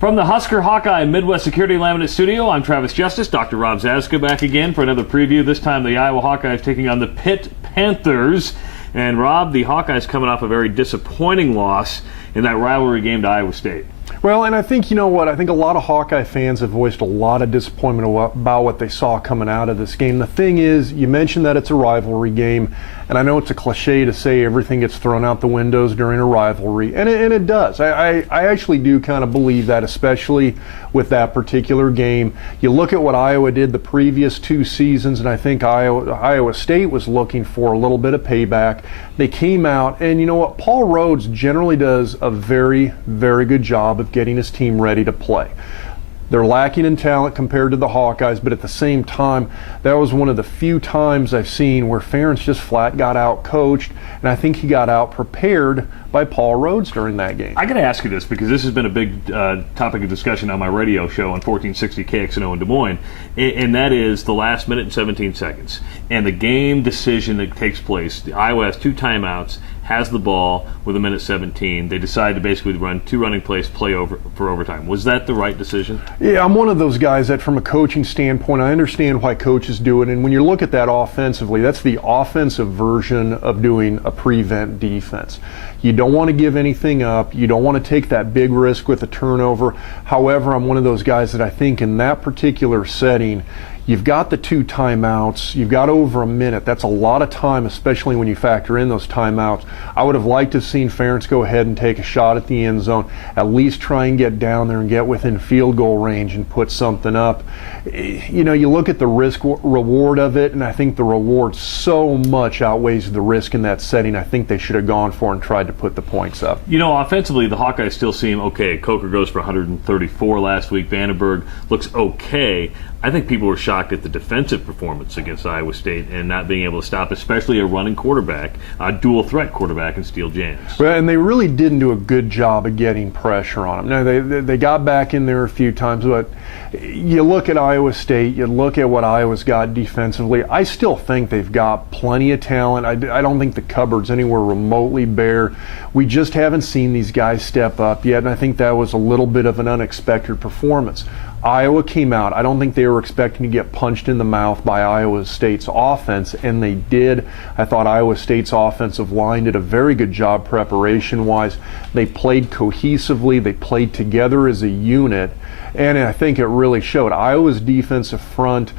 From the Husker Hawkeye Midwest Security Laminate Studio, I'm Travis Justice. Dr. Rob Zaska back again for another preview. This time the Iowa Hawkeyes taking on the Pitt Panthers. And Rob, the Hawkeyes coming off a very disappointing loss in that rivalry game to Iowa State. Well, and I think, you know what, I think a lot of Hawkeye fans have voiced a lot of disappointment about what they saw coming out of this game. The thing is, you mentioned that it's a rivalry game, and I know it's a cliche to say everything gets thrown out the windows during a rivalry, and it does. I actually do kind of believe that, especially with that particular game. You look at what Iowa did the previous two seasons, and I think Iowa State was looking for a little bit of payback. They came out, and you know what, Paul Rhodes generally does a very, very good job of getting his team ready to play. They're lacking in talent compared to the Hawkeyes, but at the same time, that was one of the few times I've seen where Ferentz just flat got out coached, and I think he got out prepared by Paul Rhodes during that game. I got to ask you this because this has been a big topic of discussion on my radio show on 1460 KXNO in Des Moines, and that is the last minute and 17 seconds and the game decision that takes place. Iowa has two timeouts, has the ball with a minute 17. They decide to basically run two running plays, play over for overtime. Was that the right decision? Yeah, I'm one of those guys that from a coaching standpoint, I understand why coaches do it. And when you look at that offensively, that's the offensive version of doing a prevent defense. You don't want to give anything up. You don't want to take that big risk with a turnover. However, I'm one of those guys that I think in that particular setting, you've got the two timeouts, you've got over a minute. That's a lot of time, especially when you factor in those timeouts. I would have liked to have seen Ferentz go ahead and take a shot at the end zone, at least try and get down there and get within field goal range and put something up. You know, you look at the risk reward of it, and I think the reward so much outweighs the risk in that setting. I think they should have gone for and tried to put the points up. You know, offensively, the Hawkeyes still seem okay. Coker goes for 134 last week. Vandenberg looks okay. I think people were shocked at the defensive performance against Iowa State and not being able to stop, especially a running quarterback, a dual threat quarterback in Steele James. Well, and they really didn't do a good job of getting pressure on them. Now, they got back in there a few times, but you look at Iowa State, you look at what Iowa's got defensively, I still think they've got plenty of talent. I don't think the cupboard's anywhere remotely bare. We just haven't seen these guys step up yet, and I think that was a little bit of an unexpected performance. Iowa came out. I don't think they were expecting to get punched in the mouth by Iowa State's offense, and they did. I thought Iowa State's offensive line did a very good job preparation-wise. They played cohesively. They played together as a unit, and I think it really showed. Iowa's defensive front,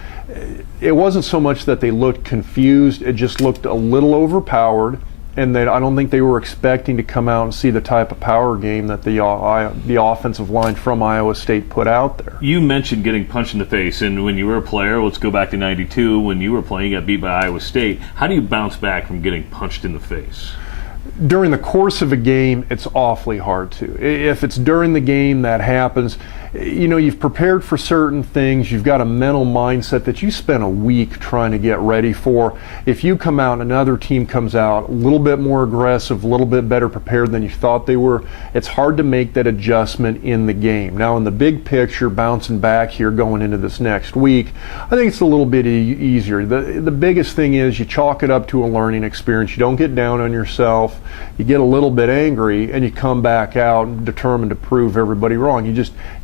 it wasn't so much that they looked confused. It just looked a little overpowered. And I don't think they were expecting to come out and see the type of power game that the offensive line from Iowa State put out there. You mentioned getting punched in the face, and when you were a player, let's go back to '92, when you were playing, you got beat by Iowa State. How do you bounce back from getting punched in the face? During the course of a game, it's awfully hard to. If it's during the game that happens, you know, you've prepared for certain things, you've got a mental mindset that you spent a week trying to get ready for. If you come out and another team comes out a little bit more aggressive, a little bit better prepared than you thought they were, it's hard to make that adjustment in the game. Now, in the big picture, bouncing back here going into this next week, I think it's a little bit easier. The biggest thing is you chalk it up to a learning experience. You don't get down on yourself. You get a little bit angry, and you come back out determined to prove everybody wrong.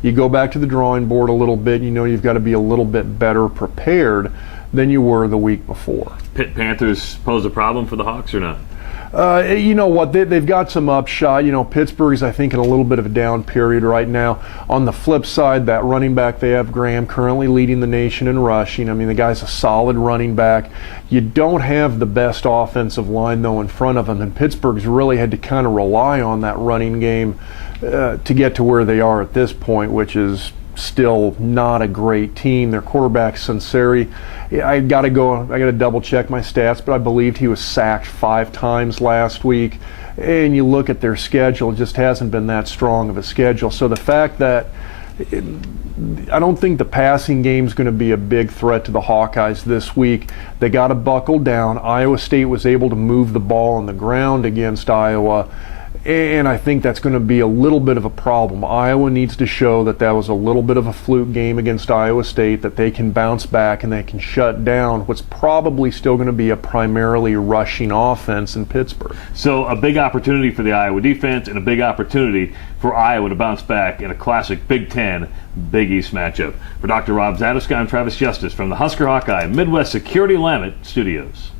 You go back to the drawing board a little bit. You know you've got to be a little bit better prepared than you were the week before. Pitt Panthers pose a problem for the Hawks or not? You know what, they've got some upshot. You know, Pittsburgh's, I think, in a little bit of a down period right now. On the flip side, that running back they have, Graham, currently leading the nation in rushing. I mean, the guy's a solid running back. You don't have the best offensive line, though, in front of him, and Pittsburgh's really had to kind of rely on that running game to get to where they are at this point, which is still not a great team. Their quarterback, Sunseri, I got to double check my stats, but I believed he was sacked 5 times last week. And you look at their schedule, it just hasn't been that strong of a schedule. So the fact that I don't think the passing game is going to be a big threat to the Hawkeyes this week. They got to buckle down. Iowa State was able to move the ball on the ground against Iowa. And I think that's going to be a little bit of a problem. Iowa needs to show that that was a little bit of a fluke game against Iowa State, that they can bounce back and they can shut down what's probably still going to be a primarily rushing offense in Pittsburgh. So a big opportunity for the Iowa defense and a big opportunity for Iowa to bounce back in a classic Big Ten, Big East matchup. For Dr. Rob Zatowski, I'm Travis Justice from the Husker Hawkeye Midwest Security Willamette Studios.